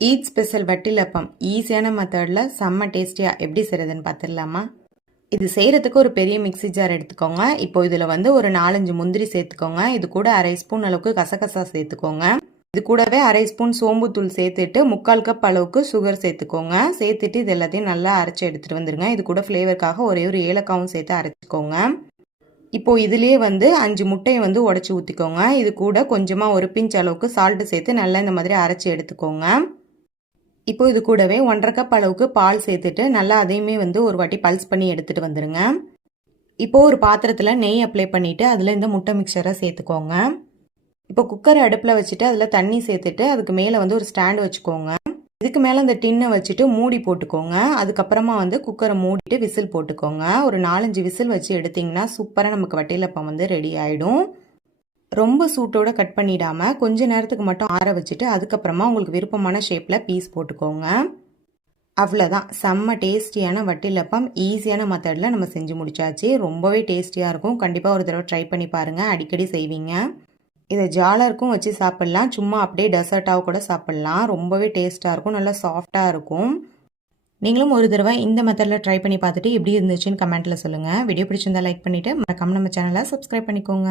Eid special வட்டிலப்பம் ஈஸியான மெத்தடில் செம்ம டேஸ்டியாக எப்படி செய்கிறதுன்னு பார்த்துடலாமா? இது செய்கிறதுக்கு ஒரு பெரிய மிக்ஸி ஜார் எடுத்துக்கோங்க. இப்போ இதில் வந்து ஒரு 4-5 முந்திரி சேர்த்துக்கோங்க. இது கூட 1/2 ஸ்பூன் அளவுக்கு கசகசா சேர்த்துக்கோங்க. இது கூடவே 1/2 ஸ்பூன் சோம்புத்தூள் சேர்த்துட்டு 3/4 கப் அளவுக்கு சுகர் சேர்த்துக்கோங்க. சேர்த்துட்டு இது எல்லாத்தையும் நல்லா அரைச்சி எடுத்துகிட்டு வந்துடுங்க. இது கூட ஃப்ளேவருக்காக ஒரே ஒரு ஏலக்காவும் சேர்த்து அரைச்சிக்கோங்க. இப்போது இதுலேயே வந்து 5 முட்டையை வந்து உடச்சி ஊற்றிக்கோங்க. இது கூட கொஞ்சமாக ஒரு பிஞ்ச் அளவுக்கு சால்ட்டு சேர்த்து நல்லா இந்த மாதிரி அரைச்சி எடுத்துக்கோங்க. இப்போ இது கூடவே 1/2 கப் அளவுக்கு பால் சேர்த்துட்டு நல்லா அதையுமே வந்து ஒரு வாட்டி பல்ஸ் பண்ணி எடுத்துகிட்டு வந்துடுங்க. இப்போது ஒரு பாத்திரத்தில் நெய் அப்ளை பண்ணிவிட்டு அதில் இந்த முட்டை மிக்சரை சேர்த்துக்கோங்க. இப்போ குக்கரை அடுப்பில் வச்சுட்டு அதில் தண்ணி சேர்த்துட்டு அதுக்கு மேலே வந்து ஒரு ஸ்டாண்டு வச்சுக்கோங்க. இதுக்கு மேலே அந்த டின்னை வச்சுட்டு மூடி போட்டுக்கோங்க. அதுக்கப்புறமா வந்து குக்கரை மூடிட்டு விசில் போட்டுக்கோங்க. ஒரு 4-5 விசில் வச்சு எடுத்திங்கன்னா சூப்பராக நமக்கு வட்டிலப்பம் வந்து ரெடி ஆகிடும். ரொம்ப சூட்டோட கட் பண்ணிடாமல் கொஞ்ச நேரத்துக்கு மட்டும் ஆற வச்சுட்டு அதுக்கப்புறமா உங்களுக்கு விருப்பமான ஷேப்பில் பீஸ் போட்டுக்கோங்க. அவ்வளோதான், செம்ம டேஸ்டியான வட்டிலப்பம் ஈஸியான மெத்தடில் நம்ம செஞ்சு முடிச்சாச்சு. ரொம்பவே டேஸ்டியாக இருக்கும். கண்டிப்பாக ஒரு தடவை ட்ரை பண்ணி பாருங்கள், அடிக்கடி செய்வீங்க. இதை ஜாலருக்கும் வச்சு சாப்பிட்லாம், சும்மா அப்படியே டெசர்ட்டாக கூட சாப்பிட்லாம். ரொம்பவே டேஸ்ட்டாக இருக்கும், நல்லா சாஃப்டாக இருக்கும். நீங்களும் ஒரு தடவை இந்த மெத்தடில் ட்ரை பண்ணி பார்த்துட்டு எப்படி இருந்துச்சுன்னு கமெண்ட்டில் சொல்லுங்கள். வீடியோ பிடிச்சிருந்தா லைக் பண்ணிவிட்டு மறக்காம நம்ம சேனலை சப்ஸ்கிரைப் பண்ணிக்கோங்க.